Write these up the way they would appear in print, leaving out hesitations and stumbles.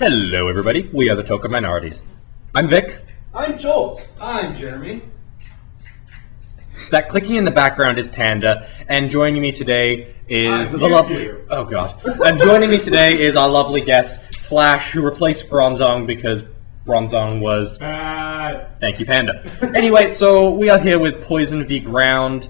Hello, everybody. We are the Token Minorities. I'm Vic. I'm Jolt. I'm Jeremy. That clicking in the background is Panda, and joining me today is the lovely. Oh God! And joining me today is our lovely guest, Flash, who replaced Bronzong because Bronzong was. Thank you, Panda. Anyway, so we are here with Poison v Ground.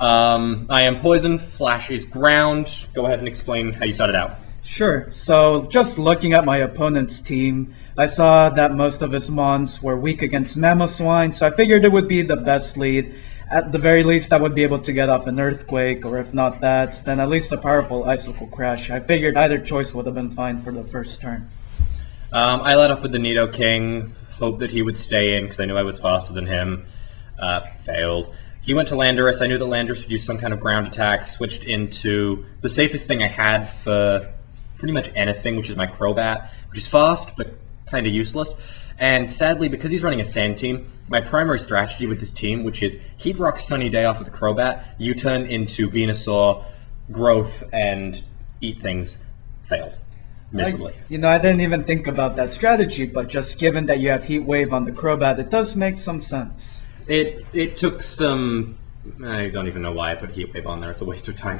I am Poison. Flash is Ground. Go ahead and explain how you started out. Sure. So, just looking at my opponent's team, I saw that most of his mons were weak against Mamoswine, so I figured it would be the best lead. At the very least, I would be able to get off an Earthquake, or if not that, then at least a powerful Icicle Crash. I figured either choice would have been fine for the first turn. I led off with the Nidoking, hoped that he would stay in because I knew I was faster than him. Failed. He went to Landorus. I knew that Landorus would use some kind of ground attack, switched into the safest thing I had for pretty much anything, which is my Crobat, which is fast, but kind of useless. And sadly, because he's running a Sand team, my primary strategy with this team, which is Heat Rock Sunny Day off with the Crobat, U-turn into Venusaur, Growth, and eat things, failed. Miserably. I didn't even think about that strategy, but just given that you have Heat Wave on the Crobat, it does make some sense. It took some... I don't even know why I put Heat Wave on there. It's a waste of time.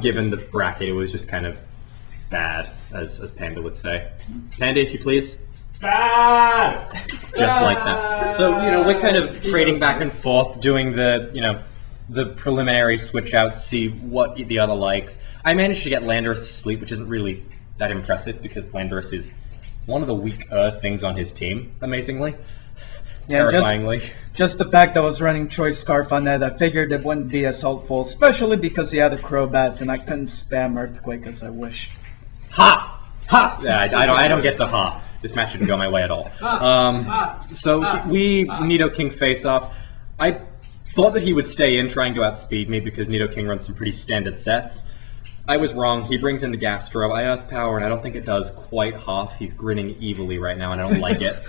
Given the bracket, it was just kind of bad, as Panda would say. Panda, if you please. Bad! Just like that. So, we're kind of trading back and forth, doing the, the preliminary switch out, see what the other likes. I managed to get Landorus to sleep, which isn't really that impressive because Landorus is one of the weaker things on his team, amazingly. Yeah, terrifyingly. Just the fact that I was running Choice Scarf on that, I figured it wouldn't be as helpful, especially because he had a Crobat and I couldn't spam Earthquake as I wished. Ha! Ha! Yeah, I don't get to ha. This match didn't go my way at all. We Nidoking face off. I thought that he would stay in, trying to outspeed me because Nidoking runs some pretty standard sets. I was wrong. He brings in the Gastro. I Earth Power, and I don't think it does quite half. He's grinning evilly right now, and I don't like it.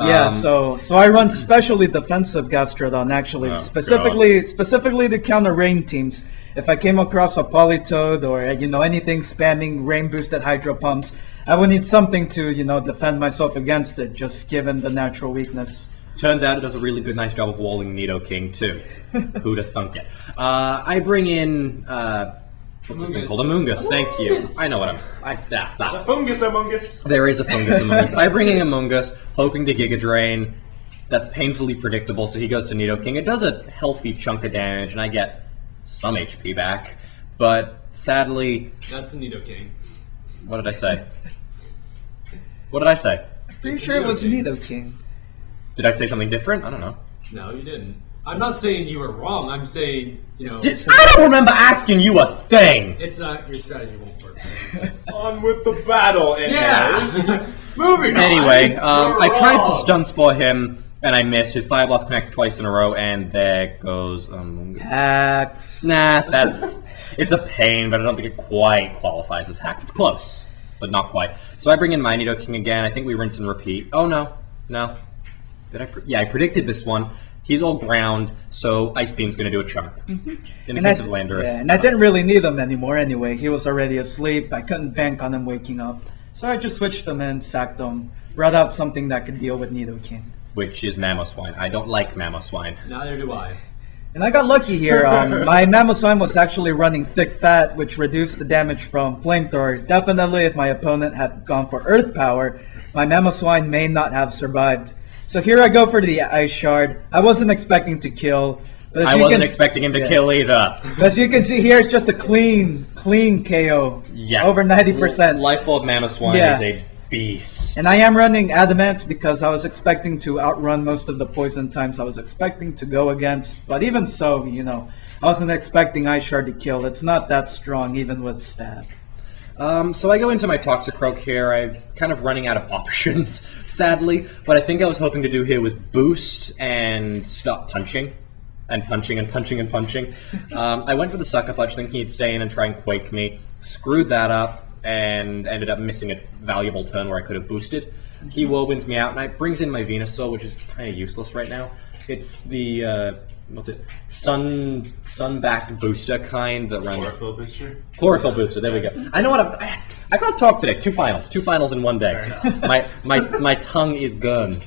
Yeah, so I run specially defensive Gastrodon, actually, specifically to counter rain teams. If I came across a Politoed or anything spamming rain boosted Hydro Pumps, I would need something to defend myself against it, just given the natural weakness. Turns out it does a really good, nice job of walling Nidoking too. Who'da thunk it? I bring in what's this thing called? Amoonguss. Thank you. I know what There's a fungus among us. There is a fungus among us. I bring in Amoonguss, hoping to Giga Drain. That's painfully predictable, so he goes to Nidoking. It does a healthy chunk of damage, and I get some HP back. But sadly, That's a Nidoking. what did I say? What did I say? Pretty sure it was Nidoking. Did I say something different? I don't know. No, you didn't. I'm not saying you were wrong. I'm saying, I don't remember asking you a thing! it's not, your strategy won't work. On with the battle, anyways. Moving on. Anyway, I tried to stun spore him, and I missed. His Fire Blast connects twice in a row, and there goes... Hacks. Nah, it's a pain, but I don't think it quite qualifies as hacks. It's close, but not quite. So I bring in my Nidoking again. I think we rinse and repeat. Oh, no. Did I? I predicted this one. He's all ground, so Ice Beam's going to do a chunk. In the case of Landorus. Yeah, and I didn't really need him anymore anyway. He was already asleep. I couldn't bank on him waking up. So I just switched him in, sacked him, brought out something that could deal with Nidoking. Which is Mamoswine. I don't like Mamoswine. Neither do I. And I got lucky here. My Mamoswine was actually running Thick Fat, which reduced the damage from Flamethrower. Definitely, if my opponent had gone for Earth Power, my Mamoswine may not have survived. So here I go for the Ice Shard. I wasn't expecting to kill. But I wasn't expecting him to kill either. As you can see here, it's just a clean KO. Yeah. Over 90%. Life Orb Mamoswine is a beast. And I am running Adamant because I was expecting to outrun most of the poison times I was expecting to go against. But even so, I wasn't expecting Ice Shard to kill. It's not that strong, even with Stab. So I go into my Toxicroak here. I'm kind of running out of options, sadly. What I think I was hoping to do here was boost and stop punching. And punching and punching and punching. I went for the Sucker Punch thinking he'd stay in and try and Quake me. Screwed that up and ended up missing a valuable turn where I could have boosted. He whirlwinds me out and it brings in my Venusaur, which is kind of useless right now. It's the what's it? Sun-backed booster kind that runs Chlorophyll booster. chlorophyll booster. There we go. I know what I got to talk today. Two finals in one day. My tongue is gone.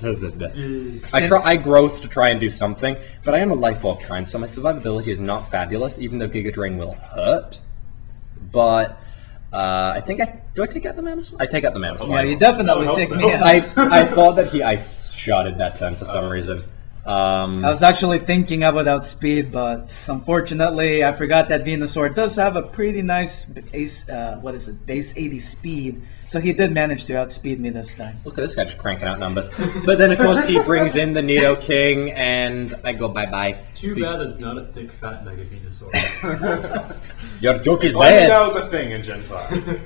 I growth to try and do something, but I am a life orb kind, so my survivability is not fabulous. Even though Giga Drain will hurt, but I think do I take out the Mammoth? I take out the Mammoth. Yeah, you definitely I take hope me so. out. I thought that he ice-shotted that turn for some reason. I was actually thinking I would outspeed, but unfortunately I forgot that Venusaur does have a pretty nice base, base 80 speed, so he did manage to outspeed me this time. Look at this guy just cranking out numbers. But then, of course, he brings in the Nidoking, and I go bye-bye. Too bad it's not a thick, fat Mega Venusaur. Your joke is Well, I think bad. that was a thing in Gen 5.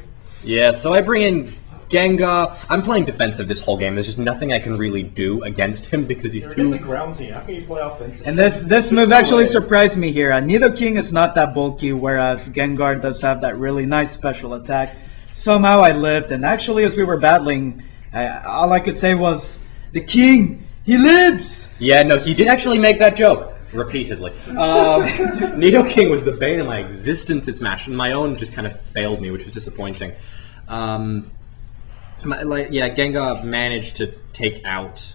Yeah, so I bring in Gengar. I'm playing defensive this whole game. There's just nothing I can really do against him because he's You're against the too... ground team. How can you play offensive? And this move actually surprised me here. Nidoking is not that bulky, whereas Gengar does have that really nice special attack. Somehow I lived, and actually as we were battling, all I could say was, "The king, he lives!" Yeah, no, he did actually make that joke. Repeatedly. Nidoking was the bane of my existence this match, and my own just kind of failed me, which was disappointing. Gengar managed to take out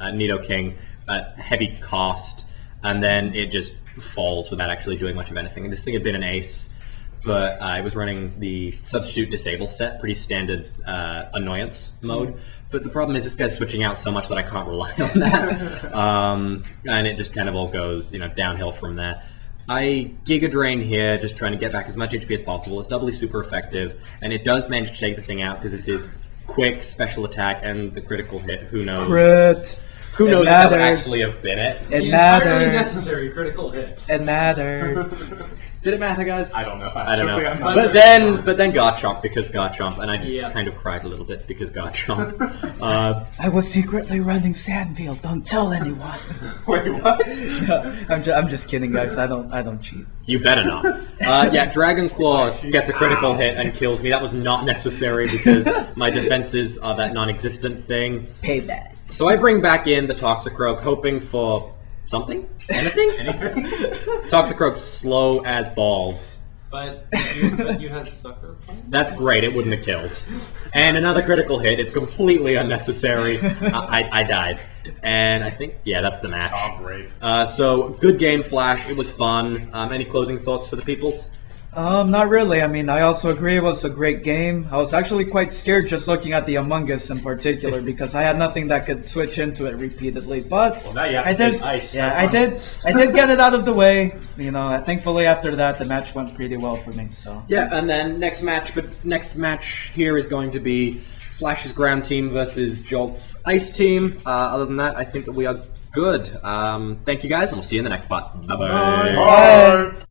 Nidoking at heavy cost, and then it just falls without actually doing much of anything. And this thing had been an ace, but I was running the substitute disable set, pretty standard annoyance mode. But the problem is this guy's switching out so much that I can't rely on that, and it just kind of all goes downhill from there. I Giga Drain here, just trying to get back as much HP as possible. It's doubly super effective, and it does manage to take the thing out because this is quick special attack and the critical hit. Who knows? Crit. Who It knows if that would mattered. actually have been it? It The entirely mattered. necessary critical hit. It mattered. Did it matter, guys? I don't know. I don't Simply, know. I'm not But then Garchomp because Garchomp, and I just Yeah. kind of cried a little bit because Garchomp. I was secretly running Sandfield. Don't tell anyone. Wait, what? I'm just kidding, guys. I don't cheat. You better not. Dragon Claw gets a critical hit and kills me. That was not necessary because my defenses are that non-existent thing. Payback. So I bring back in the Toxicroak, hoping for something? Anything? Anything? Toxicroak's slow as balls. But you had Sucker Punch? That's great, it wouldn't have killed. And another critical hit, it's completely unnecessary. I died. And I think, yeah, that's the match. Oh, great. So, good game, Flash. It was fun. Any closing thoughts for the peoples? Not really. I mean, I also agree it was a great game. I was actually quite scared just looking at the Among Us in particular because I had nothing that could switch into it repeatedly. But Well, now you have I to did. face ice. Yeah, Have I did get it out of the way. Thankfully after that the match went pretty well for me. So Yeah, and then next match here is going to be Flash's ground team versus Jolt's ice team. Other than that, I think that we are good. Thank you guys, and we'll see you in the next part. Bye-bye. Bye.